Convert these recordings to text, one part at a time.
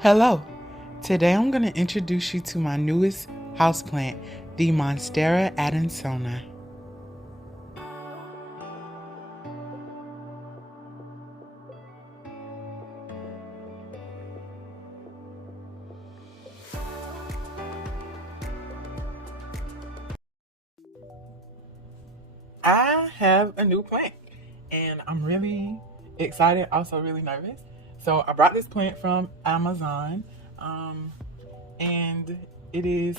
Hello. Today I'm going to introduce you to my newest houseplant, the Monstera Adansonii. I have a new plant and I'm really excited, also really nervous. So I brought this plant from Amazon, and it is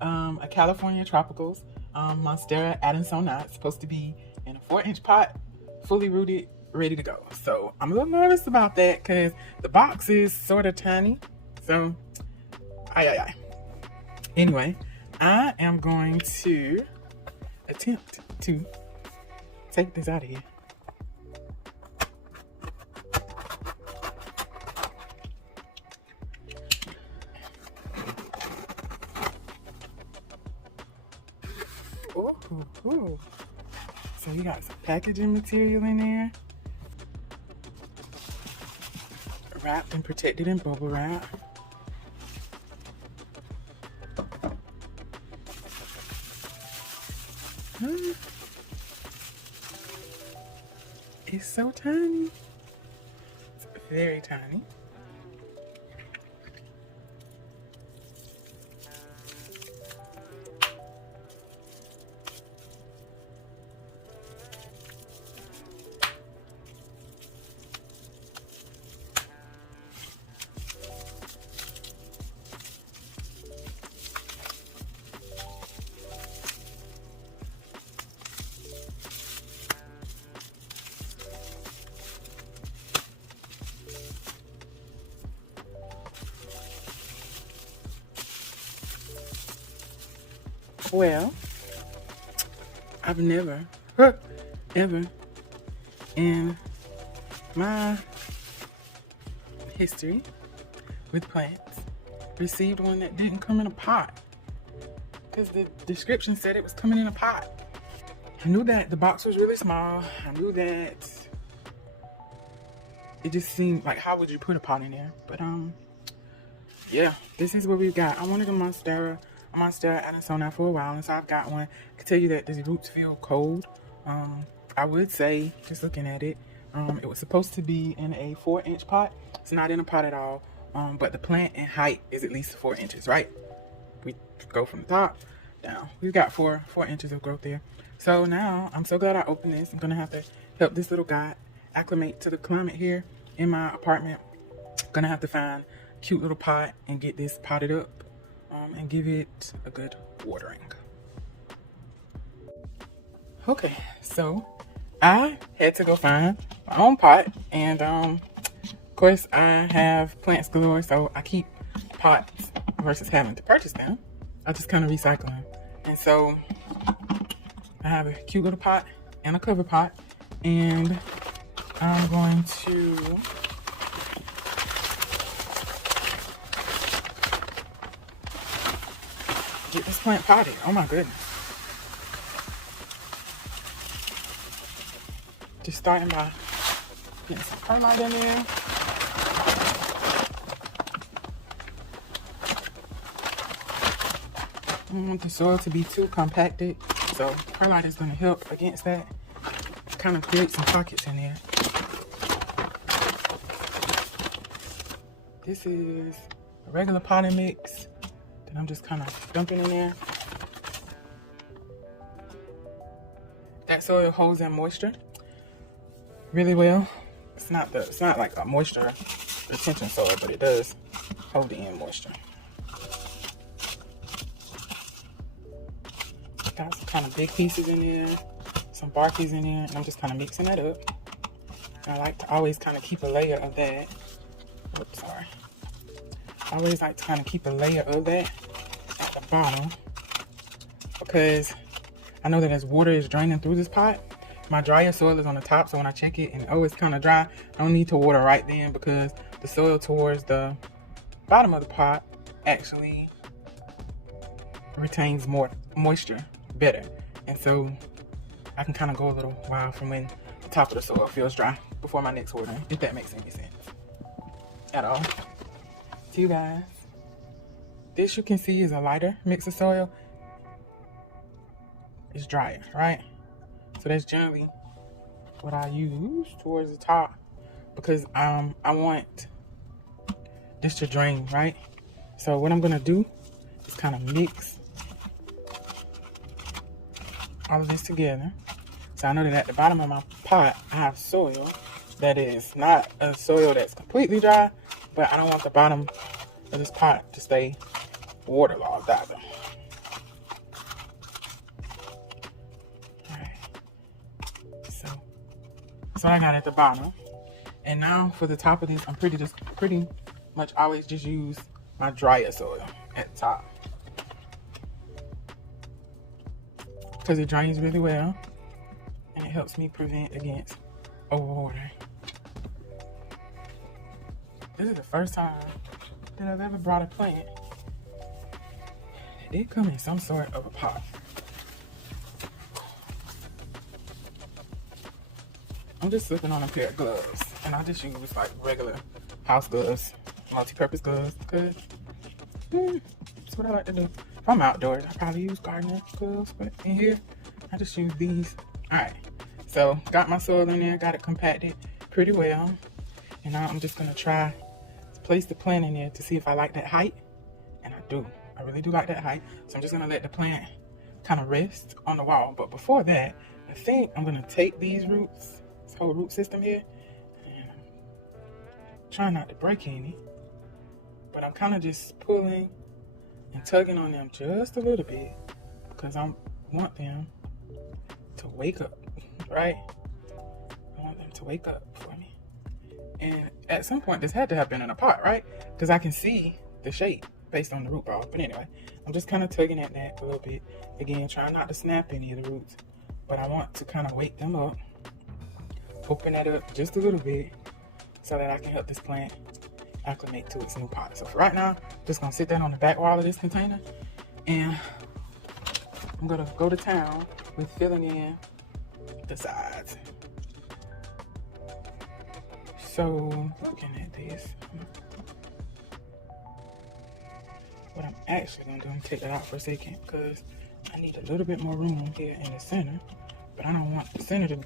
a California Tropicals Monstera Adansonii. It's supposed to be in a 4-inch pot, fully rooted, ready to go. So I'm a little nervous about that because the box is sort of tiny. So, aye. Anyway, I am going to attempt to take this out of here. Ooh. So you got some packaging material in there, wrapped and protected in bubble wrap. It's so tiny. It's very tiny. Well, I've never, ever in my history with plants received one that didn't come in a pot, because the description said it was coming in a pot. I knew that the box was really small. I knew that it just seemed like, how would you put a pot in there? But yeah, this is what we've got. I wanted a Monstera Adansonii for a while, and so I've got one. I can tell you that the roots feel cold. I would say, just looking at it, it was supposed to be in a 4-inch pot. It's not in a pot at all, but the plant in height is at least 4 inches, right? We go from the top down. We've got four inches of growth there. So now I'm so glad I opened this. I'm gonna have to help this little guy acclimate to the climate here in my apartment. I'm gonna have to find a cute little pot and get this potted up, and give it a good watering. Okay, so I had to go find my own pot, and of course I have plants galore, so I keep pots versus having to purchase them. I just kind of recycle them. And so I have a cute little pot and a cover pot, and I'm going to get this plant potted. Oh my goodness. Just starting by getting some perlite in there. I don't want the soil to be too compacted, so perlite is going to help against that. Kind of create some pockets in there. This is a regular potting mix that I'm just kind of dumping in there. That soil holds in moisture really well. It's not like a moisture retention soil, but it does hold in moisture. Got some kind of big pieces in there, some barkies in there, and I'm just kind of mixing that up. And I like to always kind of keep a layer of that. Oops, sorry. I always like to kind of keep a layer of that at the bottom, because I know that as water is draining through this pot, my drier soil is on the top, so when I check it and it's kind of dry, I don't need to water right then, because the soil towards the bottom of the pot actually retains more moisture better, and so I can kind of go a little while from when the top of the soil feels dry before my next watering, if that makes any sense at all. to you guys. This you can see is a lighter mix of soil. It's drier, right? So that's generally what I use towards the top because I want this to drain, right? So what I'm gonna do is kind of mix all of this together. So I know that at the bottom of my pot I have soil that is not a soil that's completely dry, but I don't want the bottom of this pot to stay waterlogged either. So that's what I got at the bottom. And now for the top of this, I'm pretty much always just use my drier soil at the top. Because it drains really well. And it helps me prevent against overwatering. This is the first time that I've ever brought a plant that did come in some sort of a pot. I'm just slipping on a pair of gloves, and I just use like regular house gloves, multi-purpose gloves, because that's what I like to do. If I'm outdoors, I probably use gardening gloves, but in here, I just use these. All right, so got my soil in there, got it compacted pretty well, and now I'm just gonna try to place the plant in there to see if I like that height, and I do. I really do like that height, so I'm just gonna let the plant kind of rest on the wall. But before that, I think I'm gonna take these roots, this whole root system here, and I'm trying not to break any, but I'm kind of just pulling and tugging on them just a little bit because I want them to wake up, right? I want them to wake up for me. And at some point, this had to have been in a pot, right? Because I can see the shape based on the root ball. But anyway, I'm just kind of tugging at that a little bit. Again, trying not to snap any of the roots, but I want to kind of wake them up, open that up just a little bit so that I can help this plant acclimate to its new pot. So for right now, I'm just gonna sit that on the back wall of this container, and I'm gonna go to town with filling in the sides. So looking at this, what I'm actually gonna do, I'm gonna take that out for a second because I need a little bit more room here in the center, but I don't want the center to,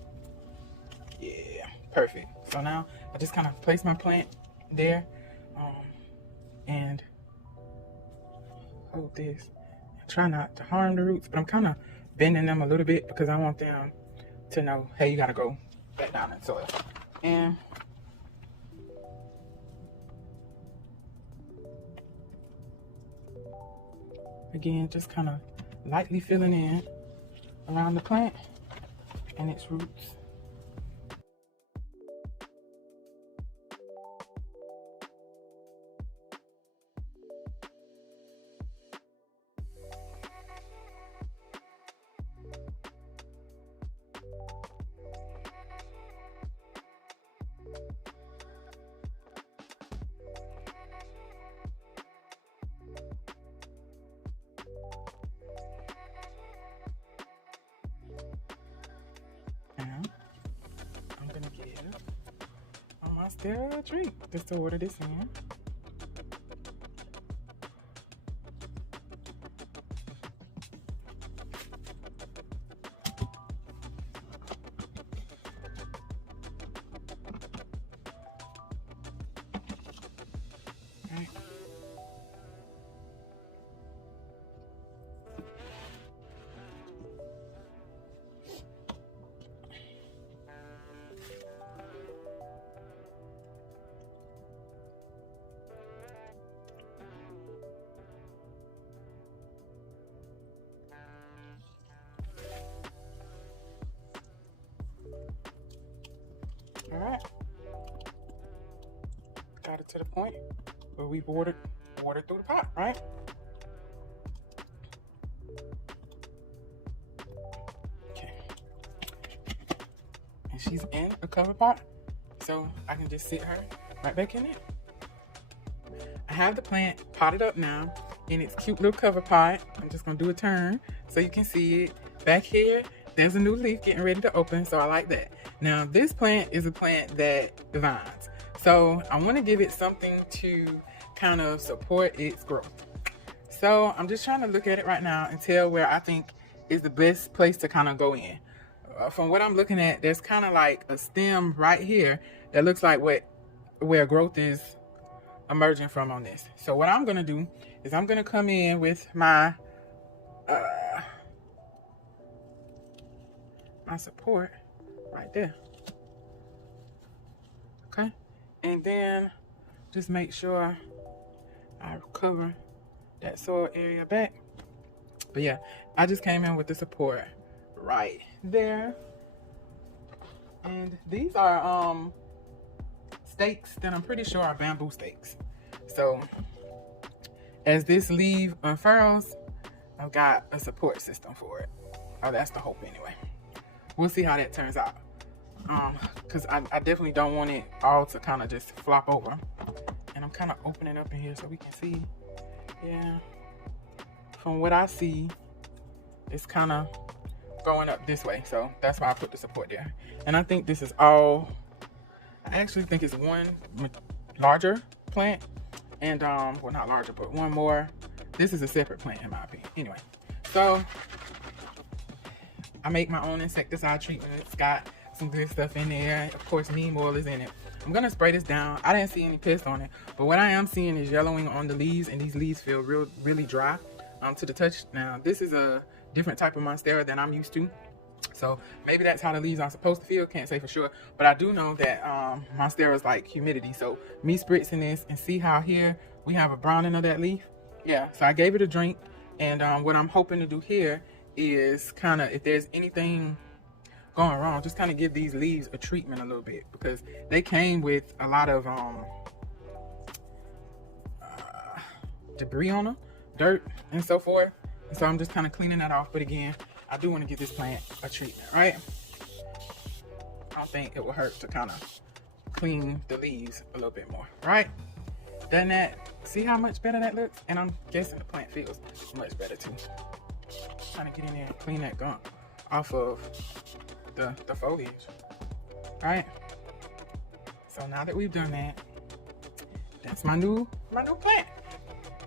yeah, perfect. So now I just kind of place my plant there, and hold this. Try not to harm the roots, but I'm kind of bending them a little bit because I want them to know, hey, you gotta go back down in the soil. And again, just kind of lightly filling in around the plant and its roots. Now, I'm gonna give a Monstera a drink just to water this in. Okay. All right, got it to the point where we watered through the pot, right? Okay, and she's in a cover pot, so I can just sit her right back in it. I have the plant potted up now in its cute little cover pot. I'm just gonna do a turn so you can see it. Back here, there's a new leaf getting ready to open, so I like that. Now, this plant is a plant that vines. So I want to give it something to kind of support its growth. So I'm just trying to look at it right now and tell where I think is the best place to kind of go in. From what I'm looking at, there's kind of like a stem right here that looks like where growth is emerging from on this. So what I'm going to do is I'm going to come in with my my support right there. Okay, and then just make sure I cover that soil area back. But yeah, I just came in with the support right there. And these are stakes that I'm pretty sure are bamboo stakes. So as this leaf unfurls, I've got a support system for it. Oh, that's the hope anyway. We'll see how that turns out. Because I definitely don't want it all to kind of just flop over. And I'm kind of opening up in here so we can see. Yeah. From what I see, it's kind of going up this way. So that's why I put the support there. And I think this is all, I actually think it's one larger plant. And, well, not larger, but one more. This is a separate plant in my opinion. Anyway, so I make my own insecticide treatment. It's got some good stuff in there. Of course, neem oil is in it. I'm gonna spray this down. I didn't see any pests on it, but what I am seeing is yellowing on the leaves, and these leaves feel really dry to the touch. Now, this is a different type of Monstera than I'm used to, so maybe that's how the leaves are supposed to feel. Can't say for sure, but I do know that Monstera is like humidity. So me spritzing this and see how here we have a browning of that leaf. Yeah, so I gave it a drink, and what I'm hoping to do here is kind of, if there's anything going wrong, just kind of give these leaves a treatment a little bit, because they came with a lot of debris on them, dirt and so forth, and so I'm just kind of cleaning that off. But again, I do want to give this plant a treatment, right? I don't think it will hurt to kind of clean the leaves a little bit more, right? Doesn't that, see how much better that looks? And I'm guessing the plant feels much better too. Trying to get in there and clean that gunk off of the foliage. Alright, so now that we've done that, that's my new plant.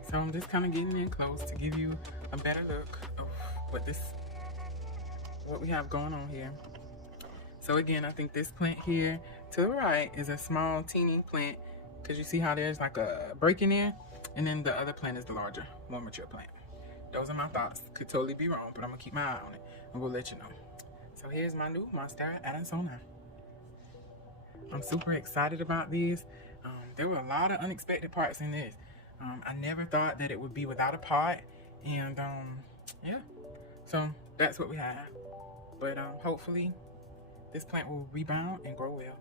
So I'm just kind of getting in close to give you a better look of what we have going on here. So again, I think this plant here to the right is a small teeny plant, because you see how there's like a break in there, and then the other plant is the larger, more mature plant. Those are my thoughts. Could totally be wrong, but I'm gonna keep my eye on it and we'll let you know. So here's my new Monstera Adansonii. I'm super excited about these. There were a lot of unexpected parts in this. I never thought that it would be without a pot, and yeah, so that's what we have. But hopefully this plant will rebound and grow well.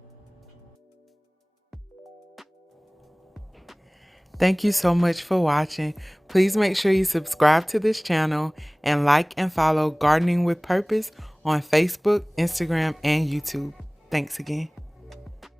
Thank you so much for watching. Please make sure you subscribe to this channel and like and follow Gardening with Purpose on Facebook, Instagram, and YouTube. Thanks again.